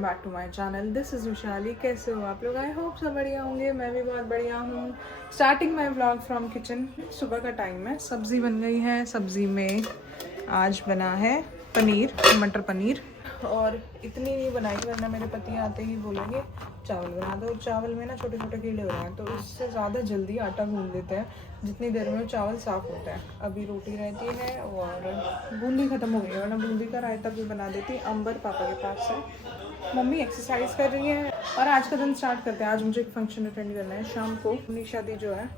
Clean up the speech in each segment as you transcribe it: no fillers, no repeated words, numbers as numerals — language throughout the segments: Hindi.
Welcome back to my channel. This is Vishali. कैसे हो आप लोग? आई होप सब बढ़िया होंगे। मैं भी बहुत बढ़िया हूँ। Starting my vlog from kitchen. सुबह का टाइम है, सब्ज़ी बन गई है। सब्ज़ी में आज बना है पनीर, मटर पनीर। और इतनी नहीं बनाई वरना मेरे पति आते ही बोलेंगे चावल बना दो। चावल में ना छोटे छोटे कीड़े हो रहे हैं, तो इससे ज़्यादा जल्दी आटा गूंद देते हैं जितनी देर में चावल साफ़ होता है। अभी रोटी रहती है और बूंदी ख़त्म हो गई है, वरना बूंदी का रायता भी बना देती। अंबर पापा के पास है। मम्मी एक्सरसाइज कर रही है और आज का दिन स्टार्ट करते हैं। आज मुझे एक फंक्शन अटेंड करना है शाम को। अपनी शादी जो है,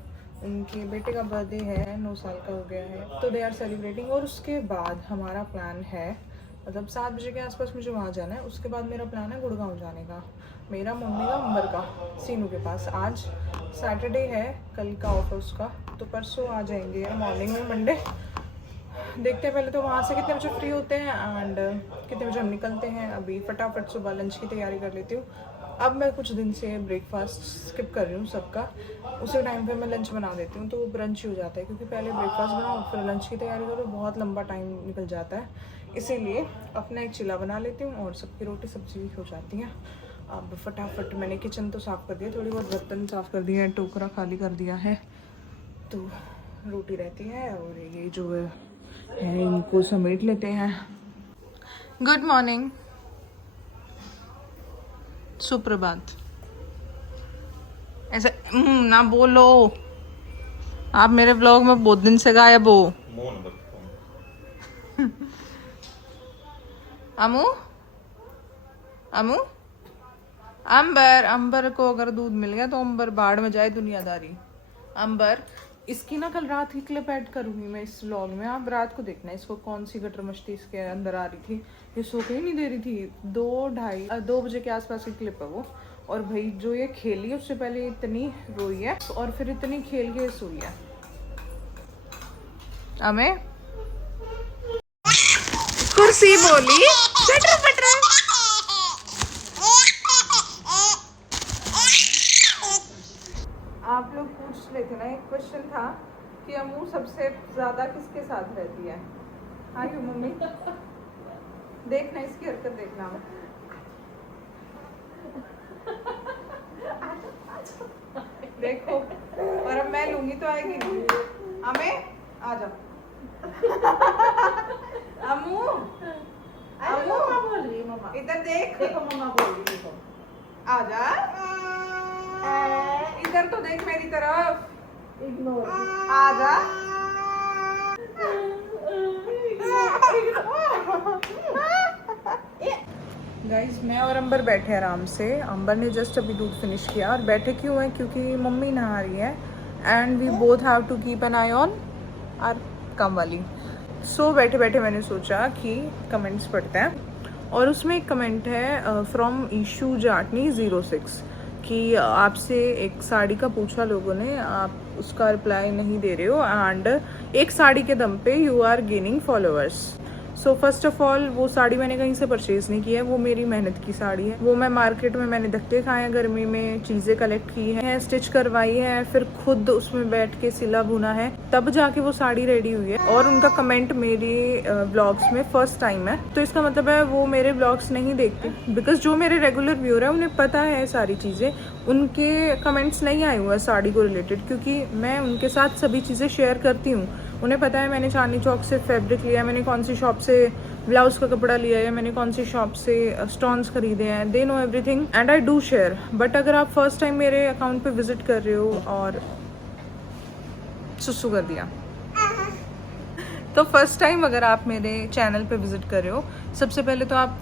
उनके बेटे का बर्थडे है, 9 साल का हो गया है, तो दे आर सेलिब्रेटिंग। और उसके बाद हमारा प्लान है, मतलब 7 बजे के आसपास मुझे वहाँ जाना है। उसके बाद मेरा प्लान है गुड़गांव जाने का, मेरा मम्मी का अंबर का, सीनू के पास। आज सैटरडे है, कल का ऑफ है उसका, तो परसों आ जाएंगे यार मॉर्निंग में, मंडे। देखते हैं पहले तो वहाँ से कितने बजे फ्री होते हैं एंड कितने बजे हम निकलते हैं। अभी फटाफट सुबह लंच की तैयारी कर लेती हूँ। अब मैं कुछ दिन से ब्रेकफास्ट स्किप कर रही हूँ सबका, उसी टाइम पे मैं लंच बना देती हूँ, तो वो ब्रंच ही हो जाता है। क्योंकि पहले ब्रेकफास्ट बनाओ फिर लंच की तैयारी करो, बहुत लंबा टाइम निकल जाता है। इसीलिए अपना एक चिल्ला बना लेती हूँ और सबकी रोटी सब्जी भी हो जाती है। अब फटाफट मैंने किचन तो साफ़ कर दिया, थोड़ी बहुत बर्तन साफ़ कर दिया है, टोकरा खाली कर दिया है, तो रोटी रहती है और ये जो है इनको समेट लेते हैं। गुड मॉर्निंग, सुप्रभात। ऐसे ना बोलो, आप मेरे ब्लॉग में बहुत दिन से गायब हो। अमू अमू अंबर, अंबर को अगर दूध मिल गया तो अंबर बाढ़ में जाए दुनियादारी। अंबर, इसकी ना कल रात की क्लिप ऐड करूंगी मैं इस व्लॉग में, आप रात को देखना इसको कौन सी गटर मस्ती इसके अंदर आ रही थी। ये सो के ही नहीं दे रही थी। 2 बजे के आसपास की क्लिप है वो। और भाई जो ये खेली है उससे पहले इतनी रोई है और फिर इतनी खेल के सोई है। हमें कुर्सी बोली चटर पटर। आप लोग पूछ रहे थे ना, एक क्वेश्चन था कि अमू सबसे ज्यादा किसके साथ रहती है। हाँ क्यों मम्मी? देखना इसकी हरकत देखना। देखो, और अब मैं लूंगी तो आएगी नहीं। हमें आ जाओ। अमू अमू बोल रही मम्मा, इधर देख। देखो मम्मा बोल रही, देखो आ जा, इधर तो देख मेरी तरफ। इग्नोर, आ जा। गाइस मैं और अंबर बैठे आराम से। अंबर ने जस्ट अभी दूध फिनिश किया। और बैठे क्यों हैं? क्योंकि मम्मी नहा रही है and we both have to keep an eye on our काम वाली। सो बैठे बैठे मैंने सोचा कि कमेंट्स पढ़ते हैं। और उसमें एक कमेंट है फ्रॉम ईशू जाटनी 06 कि आपसे एक साड़ी का पूछा लोगों ने, आप उसका रिप्लाई नहीं दे रहे हो एंड एक साड़ी के दम पे you are gaining followers. So first of all वो साड़ी मैंने कहीं से परचेज़ नहीं की है, वो मेरी मेहनत की साड़ी है। वो मैं मार्केट में मैंने धक्के खाए हैं, गर्मी में चीज़ें कलेक्ट की हैं, स्टिच करवाई है, फिर खुद उसमें बैठ के सिला भुना है, तब जाके वो साड़ी रेडी हुई है। और उनका कमेंट मेरे ब्लॉग्स में फर्स्ट टाइम है, तो इसका मतलब है वो मेरे ब्लॉग्स नहीं देखते। बिकॉज जो मेरे रेगुलर व्यूअर है उन्हें पता है सारी चीज़ें, उनके कमेंट्स नहीं आए हुए हैं साड़ी को रिलेटेड, क्योंकि मैं उनके साथ सभी चीज़ें शेयर करती हूँ। उन्हें पता है मैंने चांदनी चौक से फैब्रिक लिया है, मैंने कौन सी शॉप से ब्लाउज का कपड़ा लिया है, मैंने कौन सी शॉप से स्टोन्स खरीदे हैं। They know everything and I do share. But अगर आप फर्स्ट टाइम मेरे अकाउंट पे विजिट कर रहे हो और सुसु कर दिया, तो फर्स्ट टाइम अगर आप मेरे चैनल पे विजिट कर रहे हो, सबसे पहले तो आप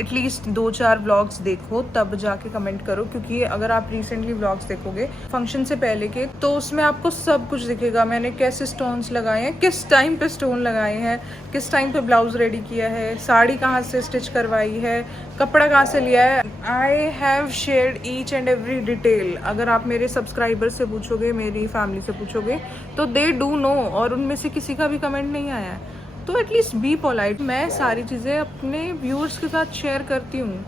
एटलीस्ट 2-4 व्लॉग्स देखो, तब जाके कमेंट करो। क्योंकि अगर आप रिसेंटली व्लॉग्स देखोगे फंक्शन से पहले के, तो उसमें आपको सब कुछ दिखेगा। मैंने कैसे स्टोन्स लगाए हैं, किस टाइम पे स्टोन लगाए हैं, किस टाइम पे ब्लाउज रेडी किया है, साड़ी कहाँ से स्टिच करवाई है, कपड़ा कहाँ से लिया है। I have shared each and every detail. अगर आप मेरे सब्सक्राइबर से पूछोगे, मेरी फैमिली से पूछोगे, तो दे डू नो। और उनमें से किसी का भी कमेंट नहीं आया है, तो एटलीस्ट बी पोलाइट। मैं सारी चीज़ें अपने व्यूअर्स के साथ शेयर करती हूँ,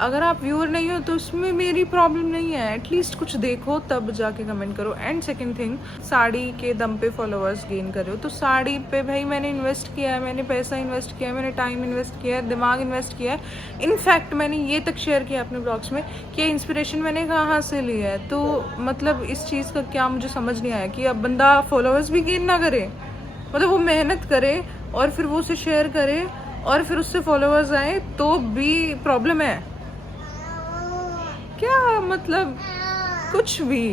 अगर आप व्यूअर नहीं हो तो उसमें मेरी प्रॉब्लम नहीं है, एटलीस्ट कुछ देखो तब जाके कमेंट करो। एंड सेकंड थिंग, साड़ी के दम पे फॉलोअर्स गेन कर रहे हो तो साड़ी पे भाई मैंने इन्वेस्ट किया है, मैंने पैसा इन्वेस्ट किया है, मैंने टाइम इन्वेस्ट किया है, दिमाग इन्वेस्ट किया है। इनफैक्ट मैंने ये तक शेयर किया अपने ब्लॉग्स में कि इंस्पिरेशन मैंने कहाँ से लिया है। तो मतलब इस चीज़ का क्या मुझे समझ नहीं आया कि अब बंदा फॉलोअर्स भी गेन ना करे, मतलब वो मेहनत करे और फिर वो उसे शेयर करे और फिर उससे फॉलोअर्स आए तो भी प्रॉब्लम है क्या, मतलब कुछ भी।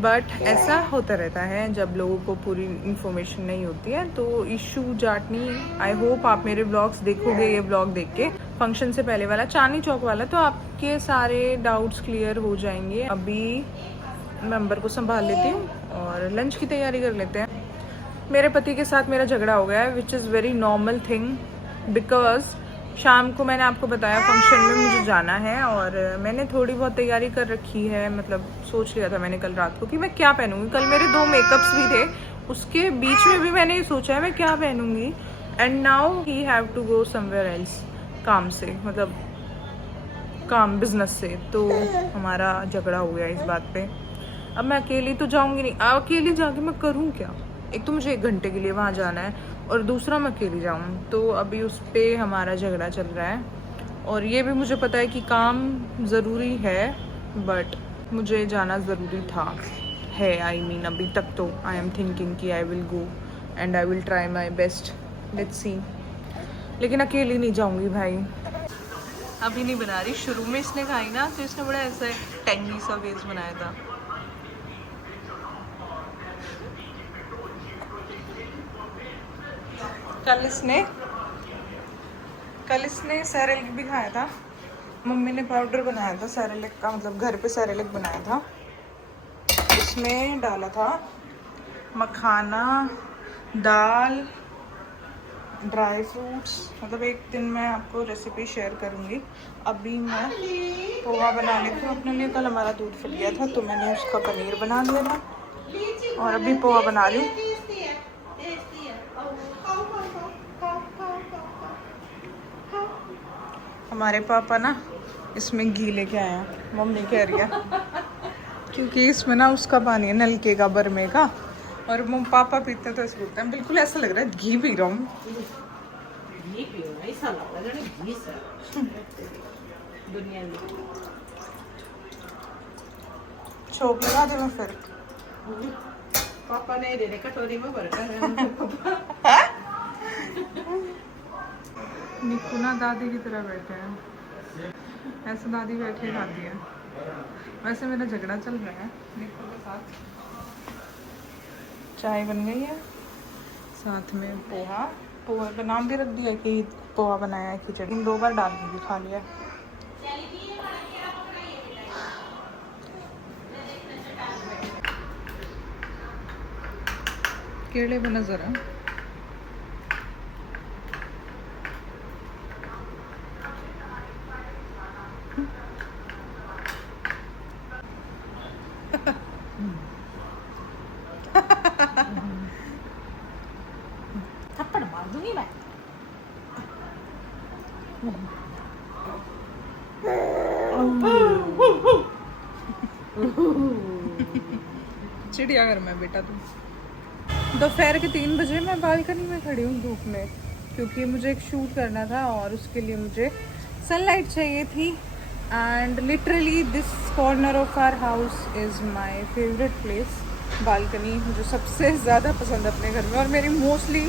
बट ऐसा होता रहता है जब लोगों को पूरी इन्फॉर्मेशन नहीं होती है तो इशू जाटनी। आई होप आप मेरे ब्लॉग्स देखोगे, ये ब्लॉग देख के फंक्शन से पहले वाला चांदनी चौक वाला, तो आपके सारे डाउट्स क्लियर हो जाएंगे। अभी मैं अंबर को संभाल लेती हूँ और लंच की तैयारी कर लेते हैं। मेरे पति के साथ मेरा झगड़ा हो गया है, which is very normal thing, because शाम को मैंने आपको बताया फंक्शन में मुझे जाना है और मैंने थोड़ी बहुत तैयारी कर रखी है। मतलब सोच लिया था मैंने कल रात को कि मैं क्या पहनूंगी। कल मेरे 2 मेकअप्स भी थे, उसके बीच में भी मैंने सोचा है मैं क्या पहनूंगी। And now he have to go somewhere else, काम से, मतलब काम बिजनेस से। तो हमारा झगड़ा हो गया इस बात पे। अब मैं अकेली तो जाऊंगी नहीं, अकेली जाके मैं करूँ क्या? एक तो मुझे 1 घंटे के लिए वहाँ जाना है और दूसरा मैं अकेली जाऊँ, तो अभी उस पर हमारा झगड़ा चल रहा है। और ये भी मुझे पता है कि काम ज़रूरी है, बट मुझे जाना ज़रूरी था है। आई मीन अभी तक तो आई एम थिंकिंग कि I will go and I will try my best, let's see. लेकिन अकेली नहीं जाऊँगी भाई। अभी नहीं बना रही, शुरू में इसने खाई ना तो इसने बड़ा ऐसा टेंगी सा फेस बनाया था। कल इसने सेरेलिक भी खाया था। मम्मी ने पाउडर बनाया था सेरेलिक का, मतलब घर पे सेरेलिक बनाया था। इसमें डाला था मखाना, दाल, ड्राई फ्रूट्स। मतलब एक दिन मैं आपको रेसिपी शेयर करूँगी। अभी मैं पोहा बना लेती हूँ अपने लिए। कल हमारा दूध फट गया था तो मैंने उसका पनीर बना लिया था और अभी पोहा बना रही हूँ। हमारे पापा ना इसमें घी लेके आए हैं, मम्मी कह रही है, क्योंकि इसमें ना उसका पानी है नलके का, बरमे का। और पापा पीते तो ऐसे बोलते हैं, बिल्कुल ऐसा लग रहा है घी पी रहा हूँ। छोक लगा दे मैं फिर। पापा ने दे कटोरी में भर कर निकू ना दादी की तरह बैठे हैं, ऐसे दादी बैठे खाती है। वैसे मेरा झगड़ा चल रहा है निकू के साथ। चाय बन गई है, साथ में पोहा का नाम भी रख दिया कि पोहा बनाया है, खिचड़ी 2 बार डाल के भी खा लिया। केले बना जरा। थप्पड़ मार दूंगी मैं। चिड़ियाघर में बेटा तुम। दोपहर के 3 बजे मैं बालकनी में खड़ी हूँ धूप में, क्योंकि मुझे एक शूट करना था और उसके लिए मुझे सनलाइट चाहिए थी। And literally this corner of our house is my favourite place. Balcony मुझे सबसे ज़्यादा पसंद है अपने घर में, और मेरी मोस्टली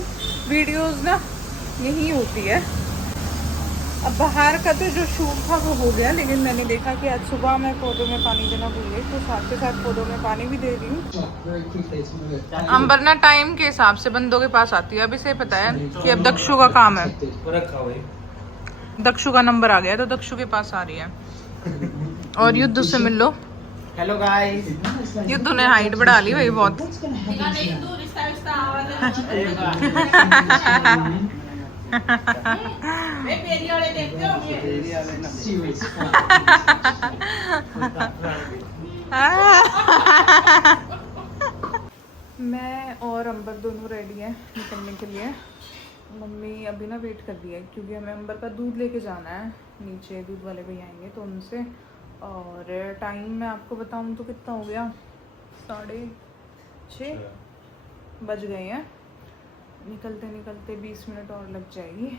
वीडियोस ना यहीं होती है। अब बाहर का तो जो शूट था वो हो गया, लेकिन मैंने देखा कि आज सुबह मैं पौधों में पानी देना भूल गई, तो साथ के साथ पौधों में पानी भी दे रही हूँ। अंबर ना टाइम के हिसाब से बंदों के पास आती है। अभी से पता है कि अब दक्षु का काम है, दक्षु का नंबर आ गया तो दक्षु के पास आ रही है। और युद्ध से मिल लो। Hello guys. युद्ध ने हाइट बढ़ा ली भाई बहुत। मैं और अंबर दोनों रेडी हैं निकलने के लिए। मम्मी अभी ना वेट कर रही है क्योंकि हमें अंबर का दूध लेके जाना है, नीचे दूध वाले भैया आएंगे तो उनसे। और टाइम मैं आपको बताऊं तो कितना हो गया, 6:30 बज गए हैं। निकलते निकलते 20 मिनट और लग जाएगी।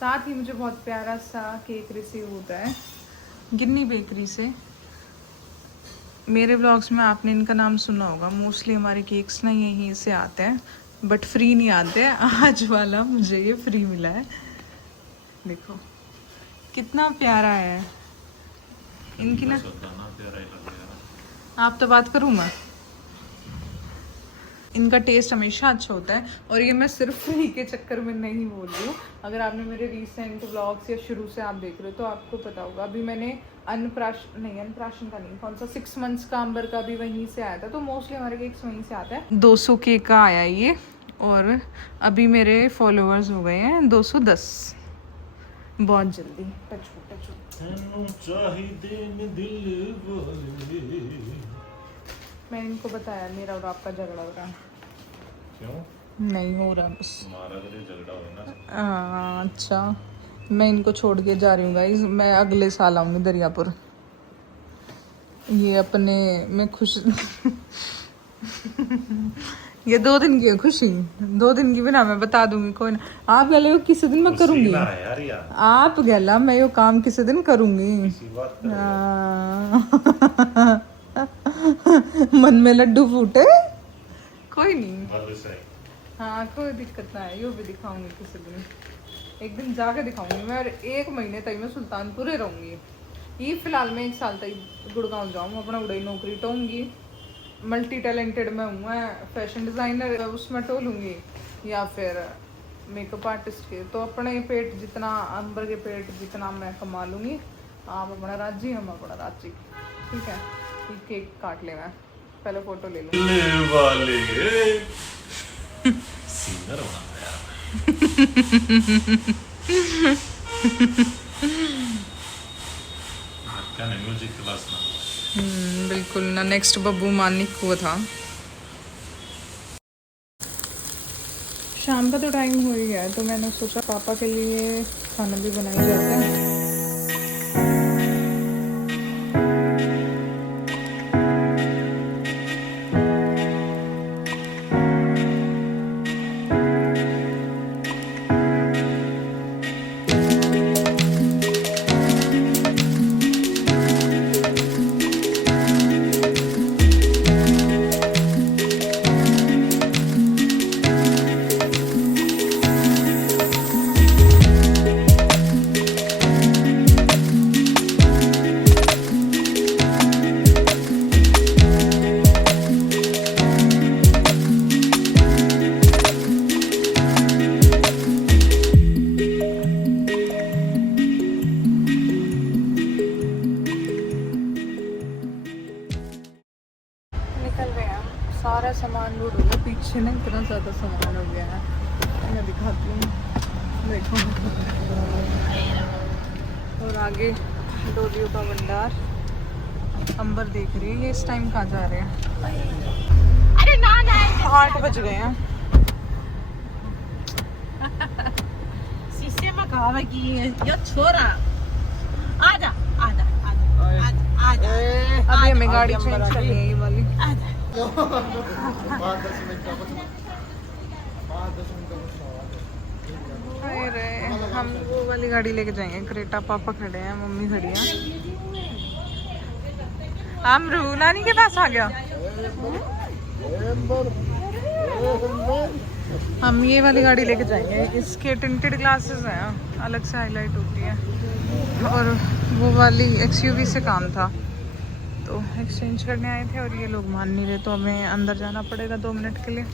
साथ ही मुझे बहुत प्यारा सा केक रिसीव होता है गिन्नी बेकरी से। मेरे व्लॉग्स में आपने इनका नाम सुना होगा, मोस्टली हमारे केक्स ना यहीं से आते हैं बट फ्री नहीं आते हैं। आज वाला मुझे ये फ्री मिला है, देखो कितना प्यारा है। इनकी ना आप तो बात करूँ मैं, इनका टेस्ट हमेशा अच्छा होता है। और ये मैं सिर्फ फ्री के चक्कर में नहीं बोल रही हूँ, अगर आपने मेरे रीसेंट व्लॉग्स या शुरू से आप देख रहे हो तो आपको पता होगा। अभी मैंने अन्नप्राशन का नहीं, कौन सा 6 मंथ्स का अंबर का भी वहीं से आया था, तो मोस्टली हमारे केक्स वहीं से आते हैं। 200 केक का आया ये, और अभी मेरे फॉलोअर्स हो गए हैं 210 बहुत जल्दी। मैंने इनको बताया मेरा और आपका झगड़ा हो रहा है। क्यों नहीं हो रहा बस हमारा तो झगड़ा हो ना। अच्छा, मैं इनको छोड़ के जा रही हूँ गाइस, मैं अगले साल आऊंगी दरियापुर। ये अपने में खुश ये 2 दिन की है खुशी, 2 दिन की बिना मैं बता दूंगी कोई ना। आप गले किसी दिन मैं करूंगी, आप गला मैं यो काम किसी दिन करूंगी। मन में लड्डू फूटे, कोई नहीं। हाँ कोई दिक्कत ना है, यो भी दिखाऊंगी किसी दिन, एक दिन जाके दिखाऊंगी मैं। 1 महीने तक मैं सुल्तानपुर ही रहूंगी। ये फिलहाल मैं 1 साल तक गुड़गांव जाऊँ, अपना उड़ाई नौकरी टोंगी। मल्टी टैलेंटेड मैं हूँ, मैं फैशन डिज़ाइनर उसमें टोलूँगी या फिर मेकअप आर्टिस्ट के। तो अपने पेट जितना, अंबर के पेट जितना मैं कमा लूँगी। आप अपना राज्य, हम अपना राज्य, ठीक है। ये केक काट ले, मैं पहले फोटो ले लूँ। म्यूजिक क्लास ना बिल्कुल ना, नेक्स्ट बब्बू मानिक हुआ था। शाम का तो टाइम हो ही गया है, तो मैंने सोचा पापा के लिए खाना भी बनाया जाता है। सारा सामान लोड हो गया, पीछे ना इतना ज़्यादा सामान हो गया है। मैं दिखाती हूँ, देखो। और आगे डोलियों का भंडार। अंबर देख रही है, ये इस टाइम कहाँ जा रहे हैं? अरे ना 8 बज गए हैं। शीशे में कहा कि ये छोरा आजा आजा आजा आजा। अभी हमें गाड़ी चेंज करनी है, ये वाली। अरे हम वो वाली गाड़ी लेके जाएंगे, क्रेटा। पापा खड़े हैं, मम्मी खड़ी है। हम रू नानी के पास आ गया। हम ये वाली गाड़ी लेके जाएंगे, इसके टिंटेड ग्लासेस हैं, अलग से हाईलाइट होती है। और वो वाली एक्सयूवी से काम था, तो एक्सचेंज करने आए थे और ये लोग मान नहीं रहे, तो हमें अंदर जाना पड़ेगा 2 मिनट के लिए।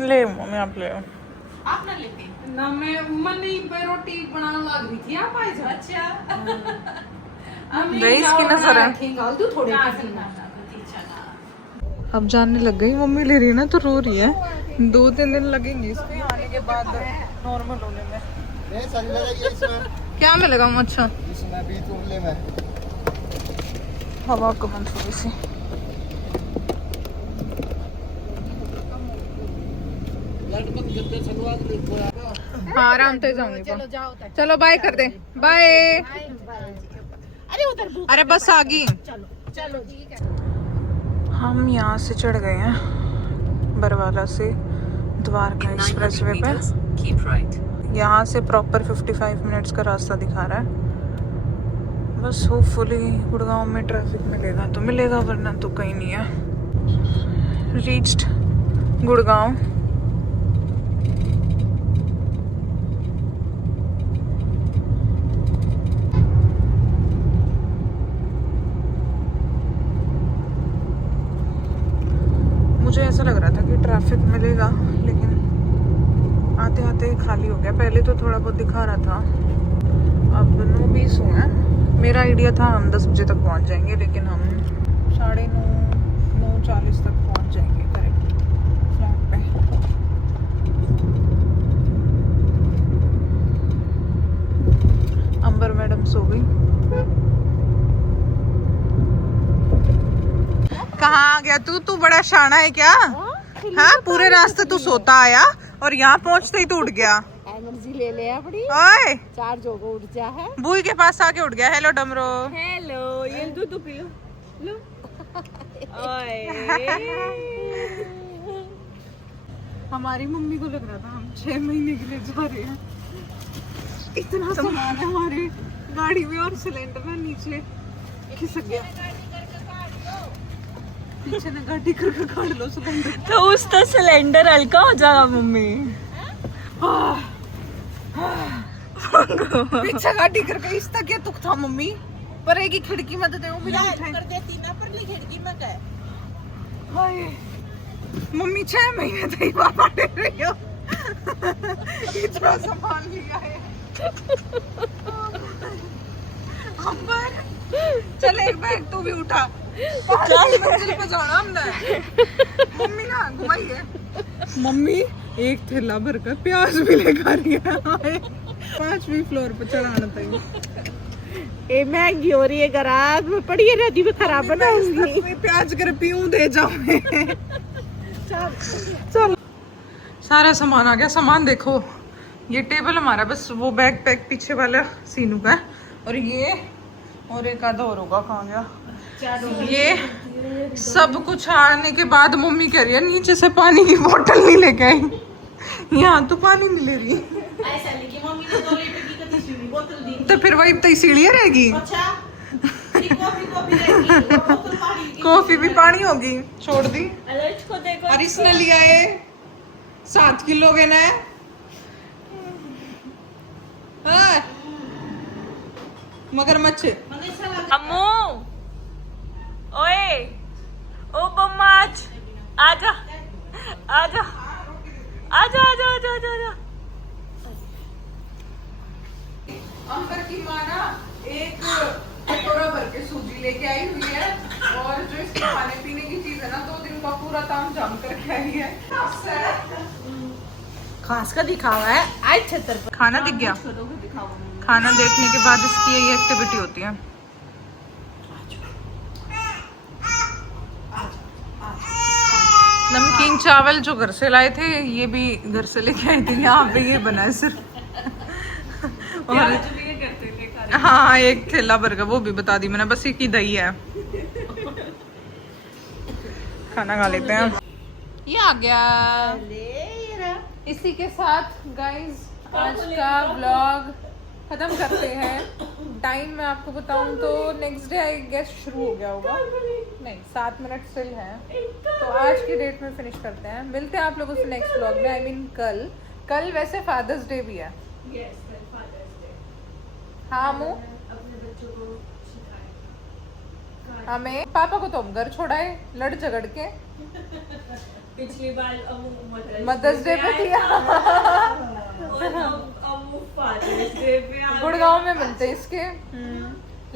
ले मम्मी आप ले आप ना लेते ना, मैं मनी पे रोटी बनाने लग रही थी। आप आए जा। अच्छा गई इसकी नजर है। थोड़े अब जानने लग गई, मम्मी ले रही है ना तो रो रही है। 2-3 दिन लगेंगे इसके आने के बाद नॉर्मल होने में। क्या में लगा? अच्छा इसमें भी तुमले में हवा को बंद थोड़ी सी। हाँ आराम से जाऊंगी। चलो जाओ तक। चलो बाय कर दे। बाय। अरे उधर भूख। अरे बस आ गई। चलो चलो ठीक है। हम यहाँ से चढ़ गए हैं बरवाला से द्वारका एक्सप्रेस वे पे। यहाँ से प्रॉपर 55 मिनट्स का रास्ता दिखा रहा है। बस होपफुली गुड़गांव में ट्रैफिक मिलेगा तो मिलेगा, वरना तो कहीं नहीं है। रीच्ड गुड़गांव। मुझे ऐसा लग रहा था कि ट्रैफिक मिलेगा, लेकिन आते आते खाली हो गया। पहले तो थोड़ा बहुत दिखा रहा था। अब 9:20 हुए हैं। मेरा आइडिया था हम 10 बजे तक पहुंच जाएंगे, लेकिन हम 9:40 तक पहुंच जाएंगे करेक्ट फ्लैट पे। अंबर मैडम सो गई। कहाँ आ गया तू बड़ा शाना है क्या? हाँ पूरे रास्ते तू सोता आया और यहाँ पहुँचते ही तू उठ गया। एनर्जी ले ले अपनी। ओए चार्ज होगा, उठ जा है। बुई के पास आके उठ गया। हेलो डमरो। हेलो, ये दूध पी लो। लो। ओए। हमारी मम्मी को लग रहा था हम 6 महीने के लिए जा रहे हैं। इतना सामान है हमारी गाड़ी में और सिलेंडर में नीचे खिसक गया। पीछे ने गाड़ी करके काट लो सिलेंडर। तो उस तो सिलेंडर हल्का हो जाएगा मम्मी। पीछे गाड़ी करके इस तक क्या तुक था मम्मी? पर एक ही खिड़की में तो देखो बिना उठाए कर देती ना, पर खिड़की में क्या है? हाय मम्मी 6 महीने तक पापा दे रही हो। इतना सामान लिया है। अंबर चल एक बैग तू भी उठा। पहाड़ी मंजिल पे जाना हमने। मम्मी ना घुमाई है। मम्मी एक थैला भर कर प्याज भी लेकर रही है। 5वीं फ्लोर पे चढ़ाना था। ये महंगी हो रही है, गराज में पड़ी है, नदी में खराब बनाऊंगी। प्याज कर पीऊं दे जाओ। चल सारा सामान आ गया। सामान देखो, ये टेबल हमारा, बस वो बैग पैक पीछे वाला सीनू का है। और ये और एक आधा और होगा, कहाँ गया? ये सब कुछ आने के बाद मम्मी कह रही है नीचे से पानी की बोतल नहीं लेके आई। यहाँ तो पानी नहीं ले रही। ऐसा लेके मम्मी ने 2 लीटर की कती सीढ़ी बोतल दी। तो फिर वही तो सीढ़ियाँ रहेगी। अच्छा कॉफी रहेगी, बोतल पानी की। कॉफी भी पानी होगी, छोड़ दी। अलर्ट को देखो। और इसने लिया है 7 किलो के ना। हाँ मगरमच्छ। अम्मू, ओए, ओ बम्माच, आजा, आजा, आजा, आजा, आजा, आजा, आजा। अंबर की माँ ना एक कटोरा भर के सूजी लेके आई हुई है, और जो इसके खाने पीने की चीज है ना 2 दिन का पूरा ताम झाम करके आई है। खास का दिखावा है आज छतर पर। खाना दिख गया। खाना देखने के बाद इसकी यही एक्टिविटी होती है। नमकीन चावल जो घर से लाए थे, ये भी घर से लेके आई थी। यहाँ पे ये बना है सिर्फ। और हाँ एक थैला भर का, वो भी बता दी मैंने, बस एक ही दही है। खाना खा लेते हैं। ये आ गया। इसी के साथ गाइस आज का व्लॉग खत्म करते हैं। टाइम मैं आपको बताऊं तो नेक्स्ट डे आई गेस शुरू हो गया होगा। नहीं 7 मिनट स्टिल है, तो आज की डेट में फिनिश करते हैं। मिलते हैं आप लोगों से नेक्स्ट व्लॉग में। आई मीन कल वैसे फादर्स डे भी है। हाँ अम्मू, हमें पापा को तो हम घर छोड़ाए लड़ झगड़ के। पिछली बार मदर्स डे पे दिया। गुड़गांव में मिलते इसके।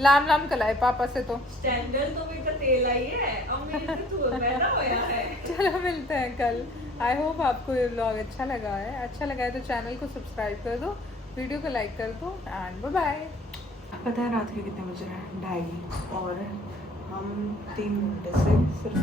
लाम लाम कलाए पापा से तो। स्टैंडर्ड तो मेरे का तेल आई है, अब मेरे को तो पैदा होया है। चलो मिलते हैं कल। आई होप आपको ये व्लॉग अच्छा लगा है। अच्छा लगा है तो चैनल को सब्सक्राइब कर दो, वीडियो को लाइक कर दो, एंड बाय बाय। पता है रात के कितने बज रहे हैं? 2:30, और हम 3 घंटे से सिर्फ